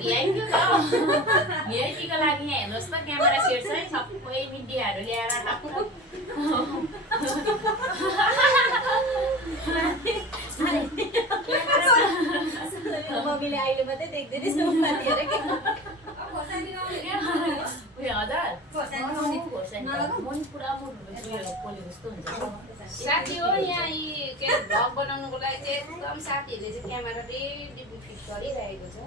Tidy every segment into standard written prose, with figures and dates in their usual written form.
VIP हो भिआइपीको लागि यहाँ हेर्नुहोस् त क्यामेरा सेट छ है सबै मिडियाहरू ल्याएर मम्मीले अहिले मात्रै देख्दैन साथी हो यहाँ के भ्लग बनाउनुको लागि चाहिँ एकदम साथीहरूले चाहिँ क्यामेरा रेडी फिट गरिरहेको छ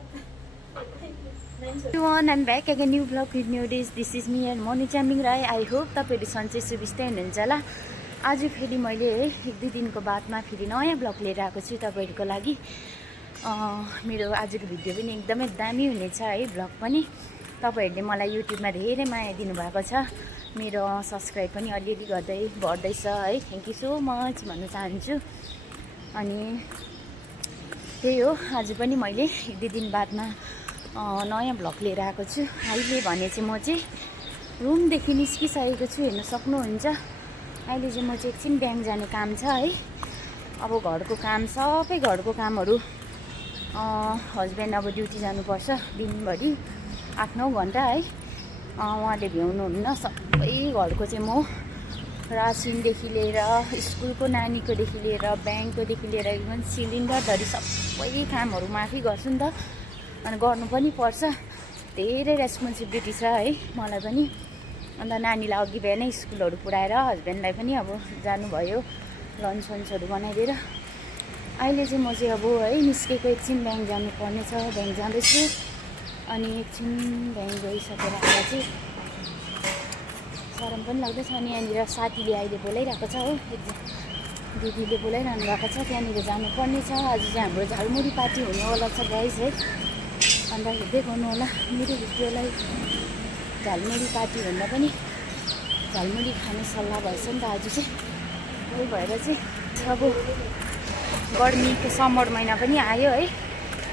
Everyone, I'm back again new vlog with new days. This is me and Monu Chaming Rai. I hope तपाईहरु सन्चै सुबिस्तै हुनुहुन्छ होला। आज फेरि मैले एक दुई दिनको बादमा फेरि नयाँ भ्लग लिएर आएको छु तपाईहरुको लागि। मेरो आजको भिडियो पनि एकदमै दामी हुनेछ है भ्लग पनि। तपाईहरुले मलाई युट्युबमा धेरै माया दिनु भएको छ। मेरो सब्स्क्राइब पनि अलिअलि गर्दै बढ्दैछ है। थ्यांक यू सो मच भन्न चाहन्छु। अनि त्यही हो आज पनि मैले एक दुई दिन बादमा नयाँ भ्लग लिएर आएको छु। अहिले भने चाहिँ म चाहिँ रुमदेखि निस्किसकेको छु हेर्न सक्नुहुन्छ। अहिले चाहिँ म चाहिँ एकछिन ब्याङ्क जाने काम छ है। अब घरको काम सबै घरको कामहरू हस्बेन्ड अब ड्युटी जानुपर्छ दिनभरि 8-9 घन्टा है। उहाँले भ्याउनुहुन्न सबै घरको चाहिँ म रासिनदेखि लिएर स्कुलको नानीकोदेखि लिएर ब्याङ्ककोदेखि लिएर इभन सिलिन्डरधरि सबै कामहरू म आफै गर्छु नि त। अनि गर्नु पनि पर्छ धेरै रेस्पोन्सिबिलिटी छ है मलाई पनि। अन्त नानीलाई अघि बिहानै स्कुलहरू पुऱ्याएर हस्बेन्डलाई पनि अब जानुभयो लन्च सन्चहरू बनाइदिएर। अहिले चाहिँ म चाहिँ अब है निस्केको एकछिन ब्याङ्क जानुपर्ने छ। ब्याङ्क जाँदैछु अनि एकछिन ब्याङ्क गइसकेर आएर चाहिँ शरम पनि लाग्दैछ। अनि यहाँनिर साथीले अहिले बोलाइरहेको छ हो दिदीले बोलाइरहनु भएको छ। त्यहाँनिर जानुपर्ने छ। आज चाहिँ हाम्रो झालमुरी पार्टी हुनेवाला छ गाइस है। अन्त हेर्दै गर्नु होला मेरो भिडियोलाई। झालमुरी पार्टी भन्दा पनि झालमुरी खाने सल्लाह भएछ नि त आज चाहिँ। त्यही भएर चाहिँ अब गर्मीको समर महिना पनि आयो है।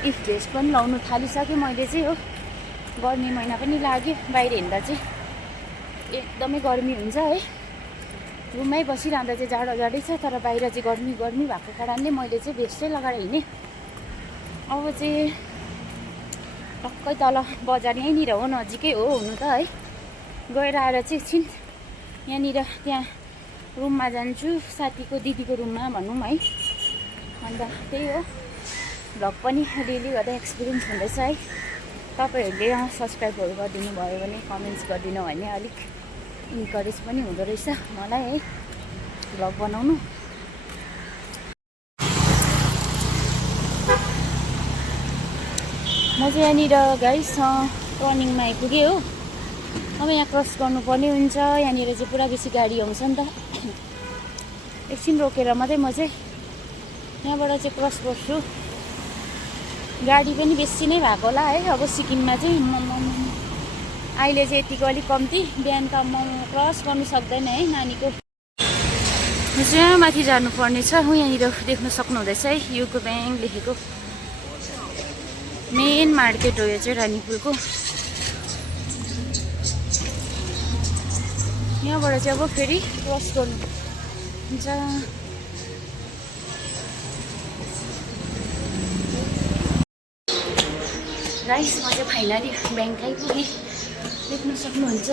इफ भेस्ट पनि लाउनु थालिसकेँ मैले चाहिँ हो। गर्मी महिना पनि लाग्यो। बाहिर हिँड्दा चाहिँ एकदमै गर्मी हुन्छ है। रुममै बसिरहँदा चाहिँ जाडो जाडै छ तर बाहिर चाहिँ गर्मी भएको कारणले मैले चाहिँ भेस्टै लगाएर हिँडेँ। अब चाहिँ टक्कै तल बजार यहीँनिर हो नजिकै हो हुनु त है। गएर आएर चाहिँ एकछिन यहाँनिर त्यहाँ रुममा जान्छु साथीको दिदीको रुममा भनौँ है। अन्त त्यही हो भ्लग पनि डेली गर्दा एक्सपिरियन्स हुँदैछ है। तपाईँहरूले सब्सक्राइबहरू गरिदिनु भयो भने कमेन्ट्स गरिदिनु भने अलिक इन्करेज पनि हुँदो रहेछ मलाई है भ्लग बनाउनु। म चाहिँ यहाँनिर गाइस टर्निङमा आइपुगेँ हो। अब यहाँ क्रस गर्नुपर्ने हुन्छ। यहाँनिर चाहिँ पुरा बेसी गाडी आउँछ नि त। एकछिन रोकेर मात्रै म चाहिँ यहाँबाट चाहिँ क्रस गर्छु। गाडी पनि बेसी नै भएको होला है अब सिक्किममा चाहिँ। अहिले चाहिँ यतिको अलिक कम्ती। बिहान त म क्रस गर्नु सक्दैन है नानीको। यहाँ माथि जानुपर्ने छ। यहाँनिर देख्न सक्नुहुँदैछ है युको ब्याङ्क लेखेको मेन मार्केट हो यो चाहिँ रानीपुलको। यहाँबाट चाहिँ अब फेरि क्रस गर्नु हुन्छ। गाइस म चाहिँ फाइनली ब्याङ्क आइपुगेँ। देख्न सक्नुहुन्छ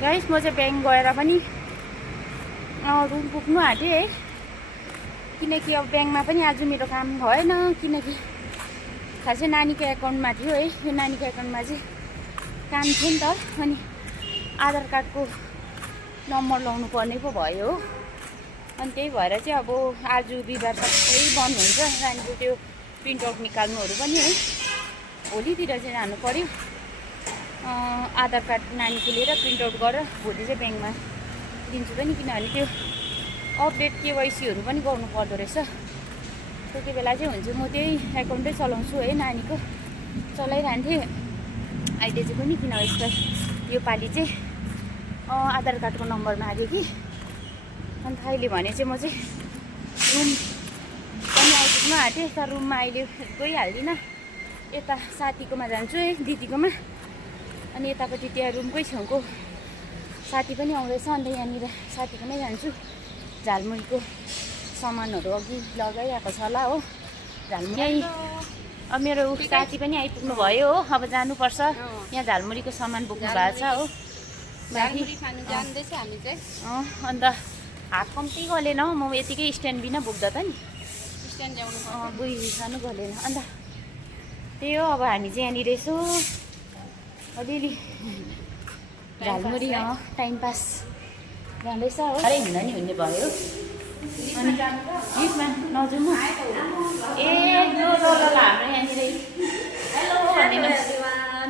गाइस म चाहिँ ब्याङ्क गएर पनि रुम पुग्नु आँटेँ है। किनकि अब ब्याङ्कमा पनि आज मेरो काम भएन। किनकि खासै नानीको एकाउन्टमा थियो है। यो नानीको एकाउन्टमा चाहिँ काम थियो नि त। अनि आधार कार्डको नम्बर लाउनु पर्ने पो भयो हो। अनि त्यही भएर चाहिँ अब आज बिहिबार सबै बन्द हुन्छ। नानीको त्यो प्रिन्ट आउट निकाल्नुहरू पनि है भोलितिर चाहिँ जानु पऱ्यो। आधार कार्ड नानीको लिएर प्रिन्ट आउट गरेर भोलि चाहिँ ब्याङ्कमा दिन्छु पनि। किनभने त्यो अपडेट केवाइसीहरू पनि गर्नु पर्दो रहेछ। त्यति बेला चाहिँ हुन्छ। म त्यही एकाउन्टै चलाउँछु है नानीको चलाइरहन्थेँ। अहिले चाहिँ पनि किन यस्तो योपालि चाहिँ आधार कार्डको नम्बर मागेँ कि। अन्त अहिले भने चाहिँ म चाहिँ रुम पनि आइपुग्नु आँटेँ तर रुममा अहिले गइहाल्दिनँ। यता साथीकोमा जान्छु है दिदीकोमा। अनि यतापट्टि त्यहाँ रुमकै छेउको साथी पनि आउँदैछ। अन्त यहाँनिर साथीकोमै जान्छु। झालमुरीको सामानहरू अघि लगाइरहेको छ होला हो। झालमुरी अब मेरो साथी पनि आइपुग्नु भयो हो। अब जानुपर्छ। यहाँ झालमुरीको सामान बोक्नु भएको छ हो। झालमुरी खानु जान्दैछ हामी चाहिँ। अन्त हात कम्ती गलेन हो। म यतिकै स्ट्यान्ड बिना बोक्दा त नि स्ट्यान्ड ल्याउनु बुझी सानो गलेन। अन्त त्यही हो। अब हामी चाहिँ यहाँनिर यसो अलिअलि झालमुरी टाइम पास जाँदैछ हो। साह्रै हिँड्न नि हुने भयो। अनि लिफ्टमा नजाउँ ए ल हाम्रो यहाँनिर हेलो भनिदिनुहोस्।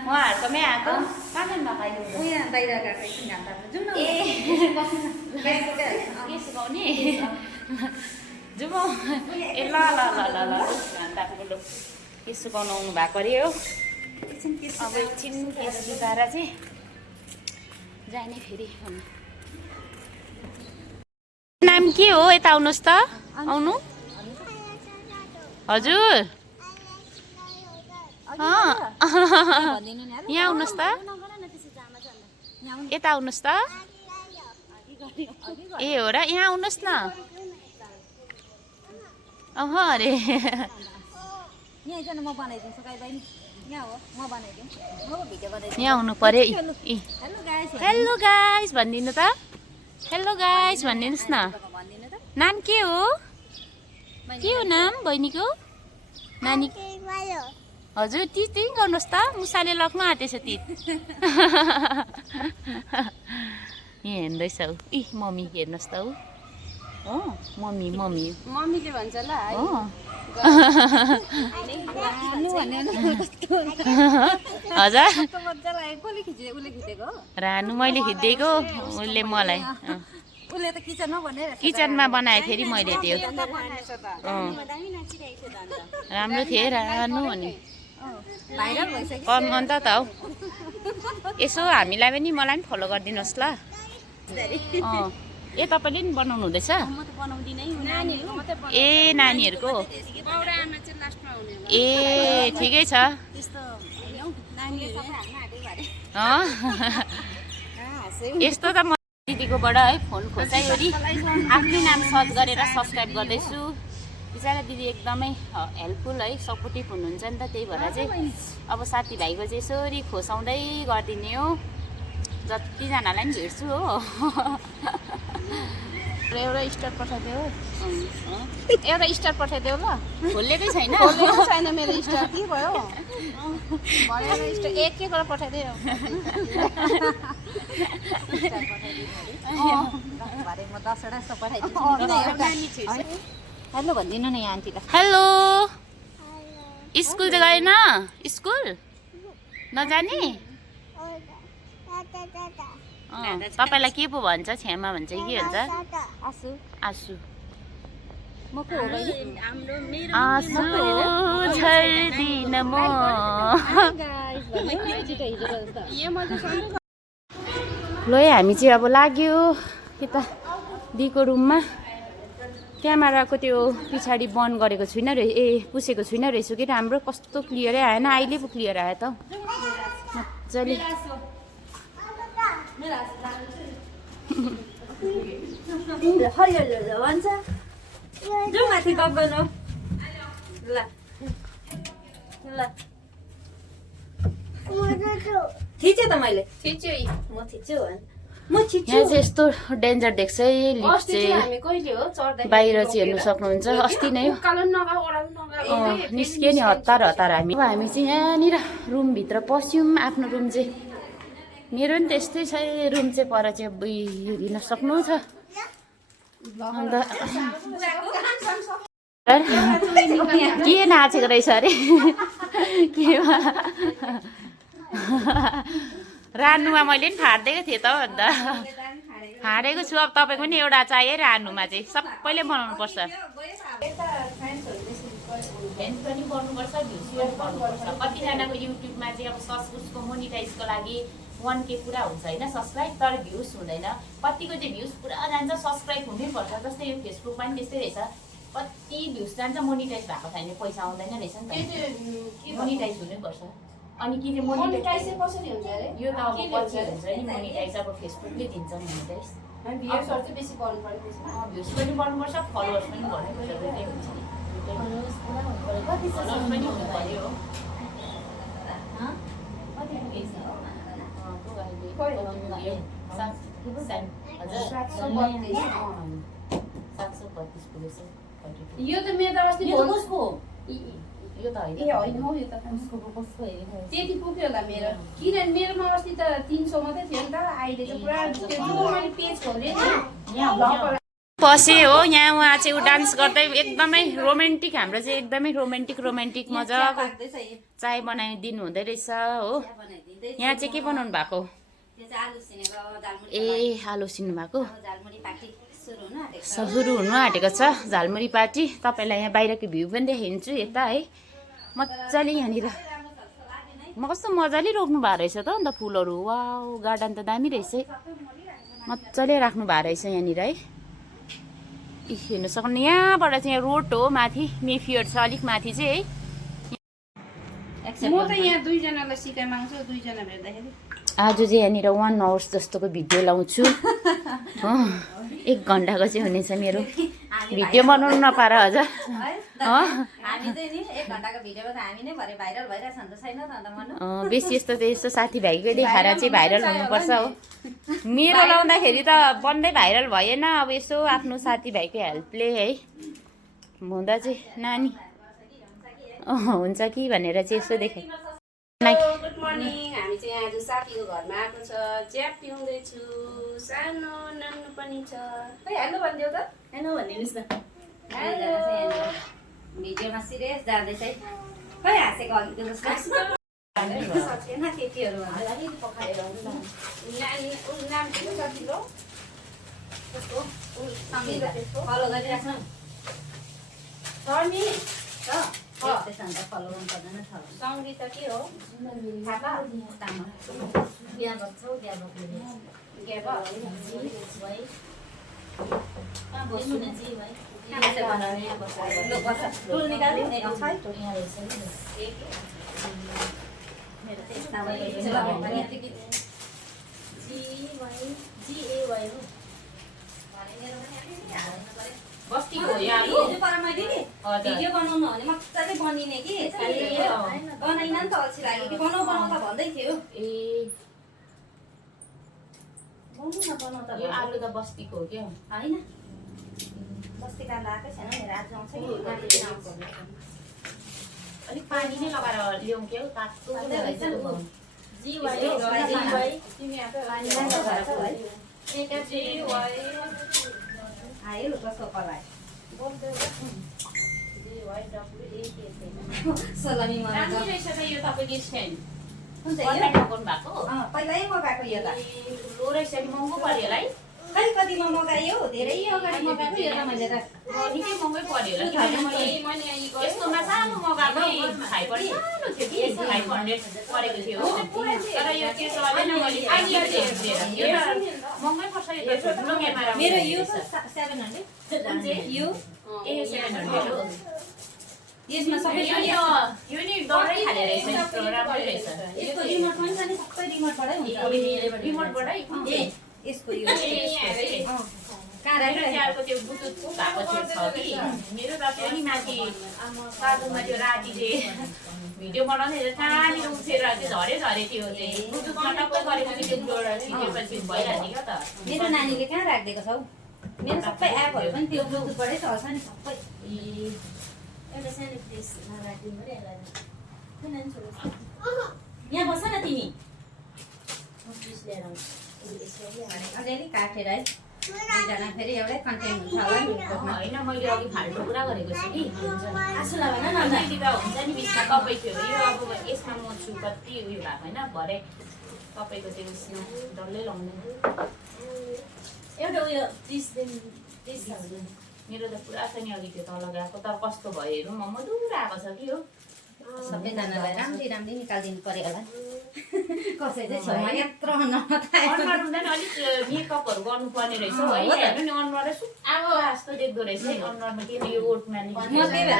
उहाँहरूकोमै आएको कहाँ नखाइदिनु के सिकाउने जाउँ ए ल ल ल ल ल घन्टाको के सिकाउनु आउनु भएको अरे हो। अब एकछिन केस बिगाएर चाहिँ जाने फेरि। नाम के हो? यता आउनुहोस् त। आउनु हजुर यहाँ आउनुहोस् त। यता आउनुहोस् त। ए हो र यहाँ आउनुहोस् न। अरे यहाँ आउनु पर्यो। हेलो गाइस भनिदिनु त। हेलो गाइस भनिदिनुहोस् न। नाम के हो? के हो नाम बहिनीको? नानी हजुर तिज गर्नुहोस् त। मुसाले लग्न आँटेछ तिज। यहाँ हेर्दैछ ऊ। इ मम्मी हेर्नुहोस् त ऊ। हो मम्मी मम्मी मम्मीले भन्छ ल है। हजुर रानु मैले खिचिदिएको उसले मलाई किचनमा बनाए फेरि मैले त्यो राम्रो थिएँ रानु भने कम अन्त त हौ। यसो हामीलाई पनि मलाई पनि फलो गरिदिनुहोस् ल। ए तपाईँले नि बनाउनु हुँदैछ? ए नानीहरूको ए ठिकै छ। यस्तो त म दिदीकोबाट है फोन खोजाइवरी आफ्नै नाम सर्च गरेर सब्सक्राइब गर्दैछु। बिचरा दिदी एकदमै हेल्पफुल है सपोर्टिभ हुनुहुन्छ नि त। त्यही भएर चाहिँ अब साथीभाइको चाहिँ यसरी खोसाउँदै गरिदिने हो। जतिजनालाई पनि भेट्छु हो। एउटा स्टार पठाइदेऊ। एउटा स्टार पठाइदेऊ ल। खोलेकै छैन छैन मेरो स्टार के भयो भनेर स्टार एक गरेर पठाइदियो। हेलो भनिदिनु न यहाँ आन्टीलाई। हेलो स्कुल चाहिँ गएन? स्कुल नजाने? तपाईँलाई के पो भन्छ? छ्यामा भन्छ कि के भन्छ? आसु आसु आसु छर्दिन म। ल हामी चाहिँ अब लाग्यो यता दिको रुममा। क्यामेराको त्यो पछाडि बन्द गरेको छुइनँ रे। ए पुसेको छुइनँ रहेछु कि राम्रो कस्तो क्लियरै आएन। अहिले पो क्लियर आयो त मजाले। खिचे त मैले खिच्यो म खिच्यो यहाँ चाहिँ यस्तो डेन्जर देख्छ है। लिफ्ट चाहिँ बाहिर चाहिँ हेर्नु सक्नुहुन्छ। अस्ति नै निस्कियो नि हतार हतार हामी। अब हामी चाहिँ यहाँनिर रुमभित्र पस्यौँ। आफ्नो रुम चाहिँ मेरो नि त्यस्तै छ। रुम चाहिँ पर चाहिँ हेरिन सक्नु छ। अन्त के नाचेको रहेछ अरे केमा रानुमा मैले पनि फाट्दिएको थिएँ त हो। अन्त फाडेको छु। अब तपाईँको पनि एउटा चाहियो रानुमा चाहिँ सबैले बनाउनु पर्छ। हेल्प पनि गर्नुपर्छ भ्युज पनि गर्नुपर्छ। कतिजनाको युट्युबमा चाहिँ अब उसको मोनिटाइजको लागि 1K पुरा हुन्छ होइन सब्सक्राइब, तर भ्युज हुँदैन। कतिको चाहिँ भ्युज पुरा जान्छ सब्सक्राइब हुनैपर्छ। जस्तै यो फेसबुकमा पनि त्यस्तै रहेछ। कति भ्युज जान्छ मोनिटाइज भएको छैन पैसा आउँदैन रहेछ नि त। मोनिटाइज हुनैपर्छ। अनि के चाहिँ मोनिटाइज कसरी हुन्छ अरे? यो त अब पछि हुन्छ नि मोनिटाइज। अब फेसबुकले दिन्छ मोनिटाइज। अनि भ्युसहरु चाहिँ बेसी गर्नु पर्यो त्यसमा भ्युज पनि बढ्नुपर्छ फलोवर्स पनि बढ्नुपर्छ दुइटै हुन्छ नि फलोवर्स पुरा हुनु पर्यो कति छ फलोवर्स पनि हुनु पर्यो कति पुगेछ यो त मेरो त अस्ति यो कसको यो त ए होइन हौ यो त कसको हेरेको त्यति पुग्यो होला मेरो किनभने मेरोमा अस्ति त 300 मात्रै थियो नि त अहिले चाहिँ पुरा त्यो जो मैले पेज खोलेँ नि बसे हो यहाँ उहाँ चाहिँ ऊ डान्स गर्दै एकदमै रोमान्टिक हाम्रो चाहिँ एकदमै रोमान्टिक मजाको चाय बनाइदिनु हुँदै रहेछ हो यहाँ चाहिँ के बनाउनु भएको ए आलु सिन्नु भएको सुरु हुनु आँटेको छ झालमुरी पार्टी तपाईँलाई यहाँ बाहिरको भ्यू पनि देखाइदिन्छु यता है मजाले यहाँनिर कस्तो मजाले रोप्नु भएको रहेछ त अन्त फुलहरू वाउ गार्डन त दामी रहेछ है मजाले राख्नु भएको रहेछ यहाँनिर है हेर्नु सक्नु यहाँबाट चाहिँ रोड हो माथि मेफियर छ अलिक माथि चाहिँ है म त यहाँ दुईजनालाई सिकाइ माग्छु दुईजना भेट्दाखेरि आज चाहिँ यहाँनिर 1 आवर्स जस्तोको भिडियो लाउँछु हो 1 घन्टाको चाहिँ हुनेछ मेरो भिडियो बनाउनु नपाएर हजुर हामी चाहिँ नि 1 घन्टाको भिडियोमा त हामी नै भरे भाइरल भइरहेछ नि त छैन त अन्त मनु बेसी यस्तो त्यस्तो साथीभाइकै देखाएर चाहिँ भाइरल हुनुपर्छ हो मेरो लाउँदाखेरि त बन्दै भाइरल भएन अब यसो आफ्नो साथीभाइको हेल्पले है हुँदा चाहिँ नानी हुन्छ कि भनेर चाहिँ यसो देखेँ गुड मर्निङ हामी चाहिँ आज साथीको घरमा आएको छ चिया पिउँदैछु सानो नान्नु पनि छ खै हेर्नु भनिदेऊ त हेर्नु भनिदिनुहोस् न हेलो भिडियोमा सिरियस जाँदैछ है खै हाँसेको अघिको जस्तो सकेन केटीहरू अलिकति पकाएर नानी उसको नाम के हो सकिलो फलो गरिराख्नु सर्मी त्यसो भने त फलो गर्नु पर्दैन छ सङ्गीता के हो थापा तामा बिहा बस्छौ बिहा बस्ने गेबा बस्नु न जी भाइ कहाँ चाहिँ बनाउने यहाँ बस्छ लु बस्छ टुल निकाल्नु नि छ है टुल यहाँ रहेछ मेरो चाहिँ तामा जी ए वाइ हो बस्तीको यो आलु पर मैले नि भिडियो बनाउनु भने मजाले बनिने कि बनाइन नि त अल्छी लाग्यो कि बनाउ त भन्दै थियो ए बनाउ त यो आलु त बस्तीको हो क्या होइन बस्ती काँड आएकै छैन मेरो आज आउँछ कि अलिक पानी नै लगाएर ल्याउँ क्या तातो जी वाइ तिमी आफै आयो कसको कला सलामी राम्रो रहेछ त यो तपाईँको स्ट्यान्ड कुन चाहिँ अनलाइन मगाउनु भएको पहिल्यै मगाएको यो त लो रहेछ नि महँगो पऱ्यो होला है खै कतिमा मगायो धेरै अगाडि मगाएको यो त मैले त निकै महँगै पऱ्यो होला किनभने यस्तोमा सानो मगाएकै 500 सानो थियो कि 500 परेको थियो हो तर यो के चलेन मैले यो त महँगै पर्छ यो त ठुलो क्यामेरा मेरो यो त 700 यो ए 700 हो यसमा सबै यो नि डरै खाले रहेछ राम्रै रहेछ यसको रिमोट पनि छ नि सबै रिमोटबाटै हुन्छ रिमोटबाटै ए यसको यो कहाँ राखेको त्यो ब्लुटुथ भएको छ कि मेरो त त्यो नि माथि साधुमा त्यो रातिले भिडियो बनाउने कहाँनिर उठेर त्यो झरे थियो चाहिँ ब्लुटुथ टक्कै गरेपछि त्यो खिचेपछि भइहाल्ने क्या त मेरो नानीले कहाँ राखिदिएको छौ मेरो सबै एपहरू पनि त्यो ब्लुटुथबाटै चल्छ नि सबै एउटा सानो प्लेस राखिदिनु पऱ्यो यसलाई यहाँ बस न तिमी अलिअलि काटेर है दुईजना फेरि एउटै कन्टेन्ट हुन्छ होला नि होइन मैले अघि फाल्टो कुरा गरेको छु कि आसु लगाएन न अलिकति त हुन्छ नि बिचमा तपाईँ थियो यो अब यसमा म छु कति उयो भएको होइन भरे तपाईँको त्यो उयसमा डल्लै लाउँदैन एउटा उयो 30 मेरो त पुरा छ नि अघि त्यो तल गएको तर कस्तो भयो हेरौँ मधुरो आएको छ कि हो सबैजनालाई राम्री राम्री निकालिदिनु पर्यो होला कसै चाहिँ छेउमा यत्रो नमतायो अनुहार हुँदैन अलिक मेकअपहरू गर्नुपर्ने रहेछ है हेर्नु नि अनुहारै सुक्खा जस्तो देख्दो रहेछ है अनुहारमा के यो ओठमा नि म त्यही भएर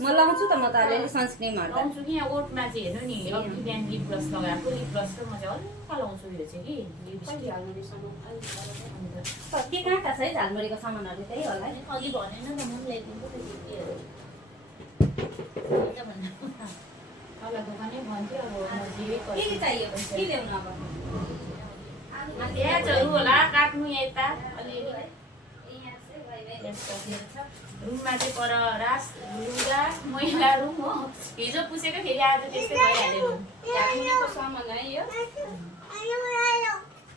म लाउँछु त म त अलिअलि सनस्क्रिमहरू लाउँछु कि यहाँ ओठमा चाहिँ हेर्नु नि अघि बिहान लिप ग्लस लगाएको लिप ग्लस र म चाहिँ हल्का लाउँछु यो चाहिँ कि लिपस्टिक के कहाँ कहाँ छ है झालमुरीको सामानहरू त्यही होला है अघि भनेन त म पनि ल्याइदिन्छु तल दोकानै भन्थ्यो अब म जे के चाहियो के ल्याउनु अब प्याजहरू होला काट्नु यता अलिअलि रुममा चाहिँ पर रास लुगा मैला रुम हो हिजो पुसेको फेरि आज त्यस्तै भइहाल्यो रुम झालमुरीको सामान है यो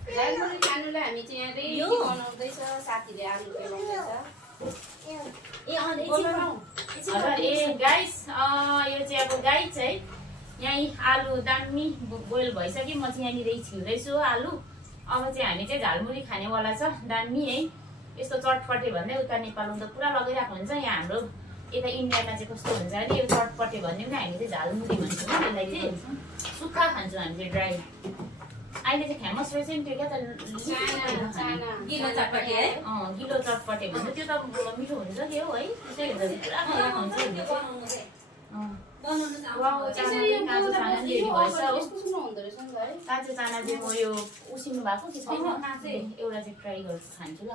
झालमुरी खानुलाई हामी चाहिँ यहाँ रेडी बनाउँदैछ साथीले आलु पेलाउँदैछ ए गाइस यो चाहिँ अब गाइस है यहीँ आलु दामी बोइल भइसक्यो म चाहिँ यहाँनिर छिल्दैछु आलु अब चाहिँ हामी चाहिँ झालमुरी खानेवाला छ दामी है यस्तो चटपटे भन्दै उता नेपालमा त पुरा लगाइरहेको हुन्छ यहाँ हाम्रो यता इन्डियामा चाहिँ कस्तो हुन्छ अरे यो चटपटे भन्ने पनि हामी चाहिँ झालमुरी भन्छौँ यसलाई चाहिँ सुक्खा खान्छौँ हामी चाहिँ ड्राई अहिले चाहिँ फेमस रहेछ नि त्यो क्या त गिलो चटपटे है गिलो चटपटे भन्छ त्यो त मिठो हुन्छ के हो है त्यसै हेर्दा पुरा खान्छ काँचो चाना चाहिँ म यो उसिन्नु भएको कि छैन एउटा चाहिँ ट्राई गर्छु खान्छु ल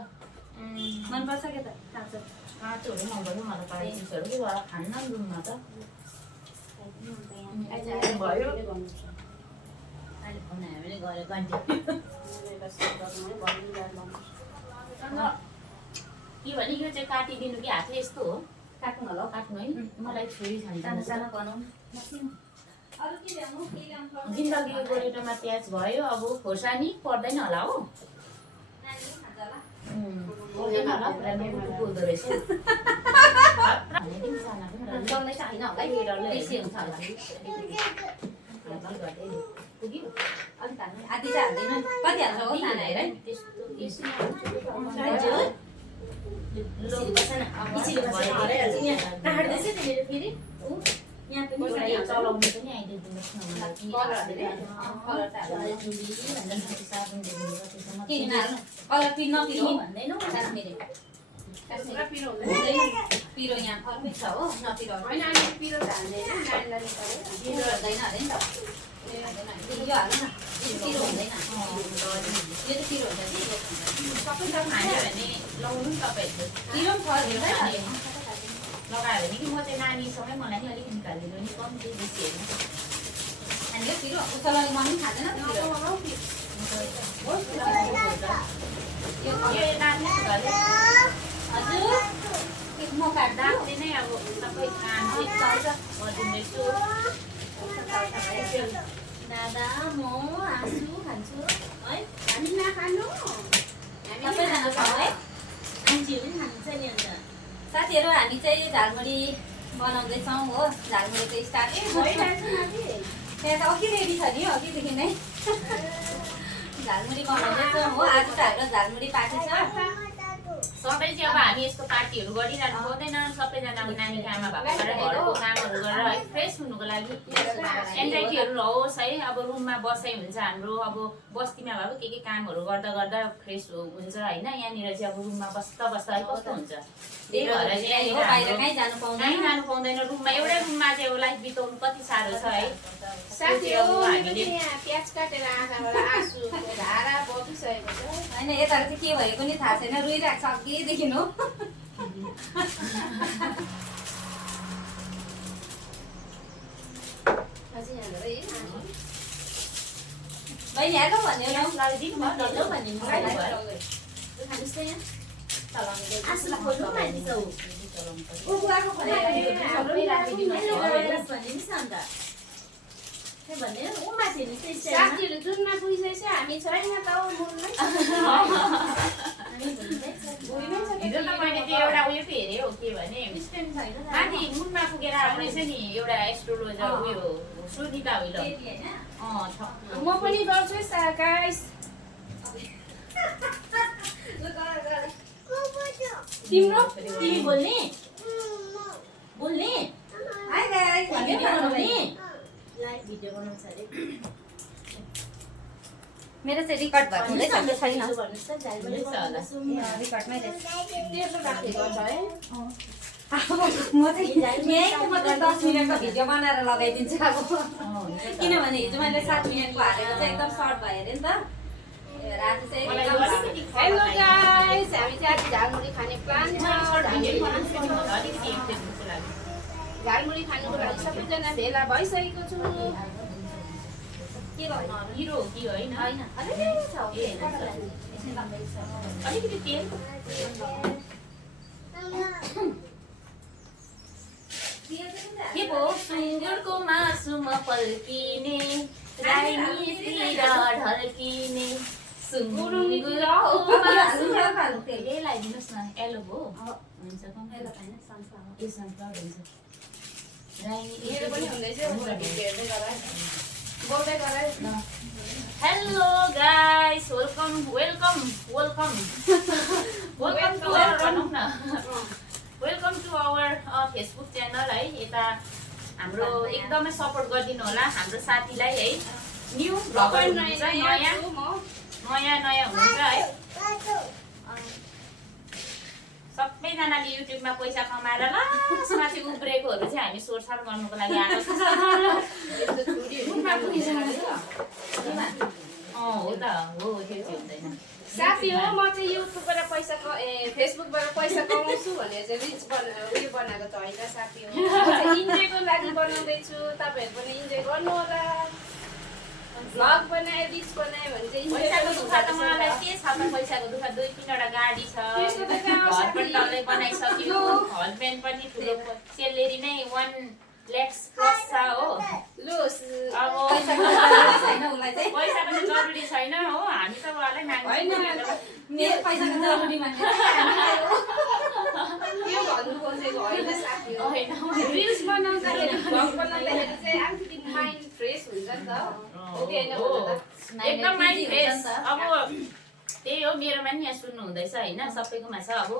मनपर्छ के त काँचो काँचोहरू मनपर्छ मलाई पाहाडी चिजहरू के भएर खान्न नि रुममा त भयो के भने यो चाहिँ काटिदिनु कि हातले यस्तो हो काट्नु होला काट्नु है मलाई छुरी सानो खान्छ सानो बनाउनु अरू के ल्याउनु जिन्दगी गोरेटोमा प्याज भयो अब खोर्सानी पर्दैन होला हो नानीले खान्छ होला पर्दैन होला पुरा नेबु बोल्दो रहेछ जम्मै छैन होला बेसी हुन्छ होला पुग्यो अलिक हाल्नु आधी चाहिँ हाल्दैन कति हाल्छ हो खाना हेर चलाउनु पनि आइदिनुहोस् न कलर पिरो नपिरो भन्दैनौ काश्मिरी पिरो यहाँ अर्कै छ हो नपिरो होइन अहिले पिरो हाल्दैन नानीलाई पिरो हुँदैन अरे नि त यो हाल्नु न पिरो हुँदैन यो चाहिँ पिरो हुन्छ कि सबै खाने भने लाउनु नि तपाईँहरूले पिरो पनि छ लगायो भने कि म चाहिँ नानीसँगै मलाई नि अलिक निकालिदिनु नि कम्ती बेसी हेर्नु अनि यो पिरो उसलाई मन पनि खाँदैन यो नानी हजुर म काट्दा दाँतले नै अब सबै काम चल्छ गरिदिँदैछु दादा म आँसु खान्छु है हामी नखानु सबैजना छ है आन्टीहरू पनि खानुहुन्छ नि अन्त साथीहरू हामी चाहिँ झालमुरी बनाउँदैछौँ हो झालमुरीको स्टार्ट त्यहाँ त अघि रेडी छ नि अघिदेखि नै झालमुरी बनाउँदैछौँ हो आज त हाम्रो झालमुरी पार्टी छ सधैँ चाहिँ अब हामी यस्तो पार्टीहरू गरिरहनु पर्दैन सबैजना अब नानीको आमा भएको भएर घरको कामहरू गरेर है फ्रेस हुनुको लागि एन्जाइटीहरू रहोस् है अब रुममा बसाइ हुन्छ हाम्रो अब बस्तीमा भए के कामहरू गर्दा गर्दा फ्रेस हुन्छ होइन यहाँनिर चाहिँ अब रुममा बस्दा बस्दा है कस्तो हुन्छ त्यही भएर चाहिँ बाहिर कहीँ जानु कहीँ जानु पाउँदैन रुममा एउटै रुममा चाहिँ अब लाइफ बिताउनु कति साह्रो छ है साथीहरू हामीले यहाँ प्याज काटेर आँखाबाट आँसु धारा बगिसकेको छ होइन यता चाहिँ के भएको नि थाहा छैन रोइरहेको छ अघिदेखि हो बहिनी हेर्नु भन्यो साथीहरू जुनमा पुगिसकेछ हामी छैन त हिजो त मैले त्यो एउटा उयो पो हेरेँ हो के भने माथि मुनमा पुगेर आएको रहेछ नि एउटा एस्ट्रोलोजर उयो सुनिता होइन म पनि गर्छु गाइस तिम्रो तिमी बोल्ने बोल्ने हाय गाइस भिडियो बनाउने लाइभ भिडियो बनाउँछ अरे मेरो चाहिँ रिकर्ड भएको हुँदैछ कि छैन भन्नुहोस् त झालमुरी होला रिकर्डमै रहेछ तेर्सो राख्ने गर्छ है म चाहिँ 10 मिनटको भिडियो बनाएर लगाइदिन्छु अब किनभने हिजो मैले 7 मिनटको हालेको चाहिँ एकदम सर्ट भयो अरे नि त आज चाहिँ एकदम हेलो गाइस हामी चाहिँ आज झालमुरी खाने प्लान छ झालमुरी खानुको लागि सबैजना भेला भइसकेको छु के भयो हिरो हो कि होइन हैन अलिकति छ अलिकति तेल के पो सुँगुरको मासुमा पल्किने राइमीतिर ढल्किने सुँगुरको मासुमा तेल लगाइदिनुहोस् न एलो भो हुन्छ ए सनफ्लावर हुन्छ मेरो पनि हुँदैछ हेर्दै गर बोल्दै गर hello guys welcome welcome welcome welcome to our भनौँ न welcome to our Facebook channel है यता हाम्रो एकदमै सपोर्ट गरिदिनु होला हाम्रो साथीलाई है न्यू भ्लगर हुनुहुन्छ नयाँ हुनुहुन्छ है सबैजनाले युट्युबमा पैसा कमाएर लास्टमा चाहिँ उब्रेकोहरू चाहिँ हामी सोरसार गर्नुको लागि आएको हो त हो त्यो चाहिँ हुँदैन साथी हो म चाहिँ युट्युबबाट पैसा फेसबुकबाट पैसा कमाउँछु भनेर चाहिँ रिच उयो बनाएको त होइन साथी हो म चाहिँ इन्जोयको लागि बनाउँदैछु तपाईँहरू पनि इन्जोय गर्नु होला भ्लग बनाए रिच बनायो भने चाहिँ पैसाको दुःख त मलाई के छ त पैसाको दुःख 2-3 गाडी छ घर पनि डल्लै बनाइसक्यो हस्बेन्ड पनि ठुलो सेलेरी नै 1 लाख प्लस छ हो लु अब छैन उसलाई चाहिँ पैसाको त जरुरी छैन हो हामी त उहाँलाई माग्दैन मेरो पैसाको जरुरी मान्छे यो भन्नु खोजेको होइन साथी हो होइन रिल्स बनाउँदाखेरि भ्लग बनाउँदाखेरि चाहिँ अलिकति माइन्ड फ्रेस हुन्छ नि त हो कि होइन भन्नु त एकदम माइन्ड फ्रेस अब त्यही हो मेरोमा नि यहाँ सुन्नु हुँदैछ होइन सबैकोमा छ अब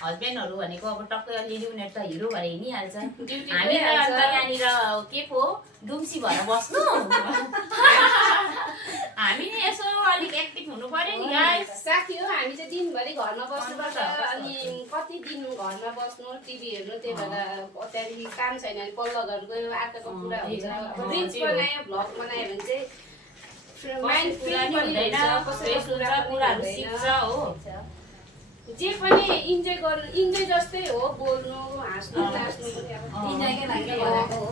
हस्बेन्डहरू भनेको अब टक्कै अलिअलि उनीहरू त हिरो भएर हिँडिहाल्छ हामी त अन्त यहाँनिर के पो डुम्सी भएर बस्नु हामी नि यसो अलिक एक्टिभ हुनु पर्यो नि गाइस साथी हो हामी चाहिँ दिनभरि घरमा बस्नुपर्छ अनि कति दिन घरमा बस्नु टिभी हेर्नु त्यही भएर त्यहाँदेखि काम छैन भने पल्लो घर गयो अर्काको कुरा हुन्छ अब रिल्स बनायो भ्लग बनायो भने चाहिँ माइन्ड फ्री पनि हुन्छ कसैको कुराहरू सिक्छ हो जे पनि इन्जोय गर्नु इन्जोय जस्तै हो बोल्नु हाँस्नु नाच्नु पनि अब इन्जोयकै लागि बनाएको हो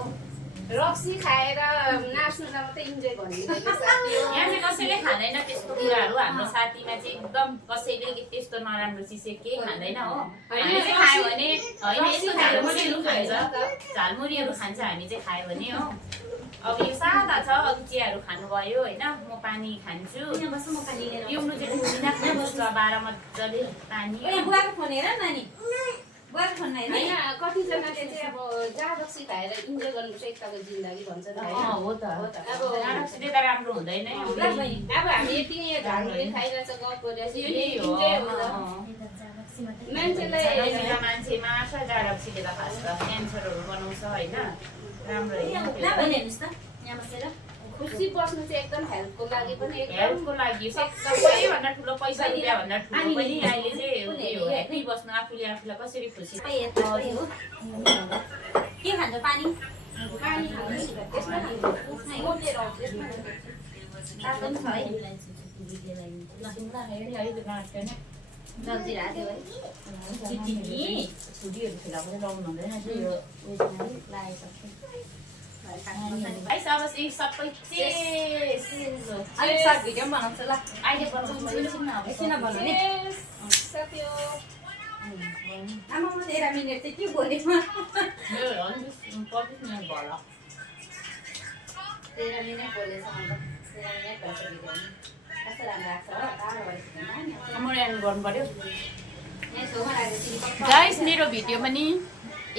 रक्सी खाएर नाच्नुलाई मात्रै इन्जोय भन्नु साथी हो यहाँ चाहिँ कसैले खाँदैन त्यस्तो कुराहरू हाम्रो साथीमा चाहिँ एकदम कसैले त्यस्तो नराम्रो चिज चाहिँ केही खाँदैन हो हामी चाहिँ खायो भने होइन यस्तो झालमुरीहरू खान्छ झालमुरीहरू खान्छ हामी चाहिँ खायो भने हो अब यो सादा छ अघि चियाहरू खानुभयो होइन म पानी खान्छु पिउनु चाहिँ ठुलिना बस्छ 12 मजाले पानी बुवाको फोन हेर नानी बुवाको फोन हेर होइन कतिजनाले चाहिँ अब जहाँ रक्सी खाएर इन्जोय गर्नुपर्छ एकताको जिन्दगी भन्छ नि त हो त अब रक्सीले त राम्रो हुँदैन अब हामी यति यहाँ झालमुरी खाइरहेछ गफ गरिरहेछ यो इन्जोय हो मान्छेलाई मान्छे मार्छ रक्सीले त खास त क्यान्सरहरू बनाउँछ होइन राम्रो खुसी बस्नु चाहिँ एकदम हेल्थको लागि पनि एकदम हेल्थको लागि सबैभन्दा ठुलो पैसा रुपियाँ भन्दा ठुलो पनि अहिले चाहिँ उयो हेर्दै बस्नु आफूले आफूलाई कसरी खुसी के खान्छ पानी पानी त्यसमा मोटेर त्यसमा तातो पनि छ है जल्दी राख्यो है छुरीहरू खेलाएको लाउनु हुँदैन यो अब सबै अलिक सर्ट भिडियो पनि बनाउँछ ल अहिले एकछिन भन्नु नि आमा म 13 मिनेट चाहिँ के बोलेँ 13 मिनेट बोलेछ अन्त 13 मिनेट भन्छ भिडियो कस्तो राम्रो लाग्छ हो गर्नु पर्यो यहाँ छेउमा राखेको गाइस मेरो भिडियो पनि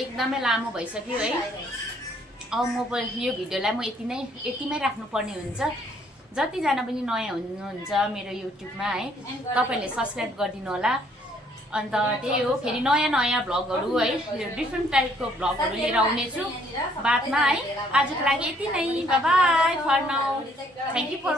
एकदमै लामो भइसक्यो है अब म यो भिडियोलाई म यतिमै राख्नुपर्ने हुन्छ जतिजना पनि नयाँ हुनुहुन्छ मेरो युट्युबमा है तपाईँहरूले सब्सक्राइब गरिदिनु होला अन्त त्यही हो फेरि नयाँ भ्लगहरू है डिफ्रेन्ट टाइपको भ्लगहरू लिएर आउनेछु बादमा है आजको लागि यति नै bye bye for now thank you for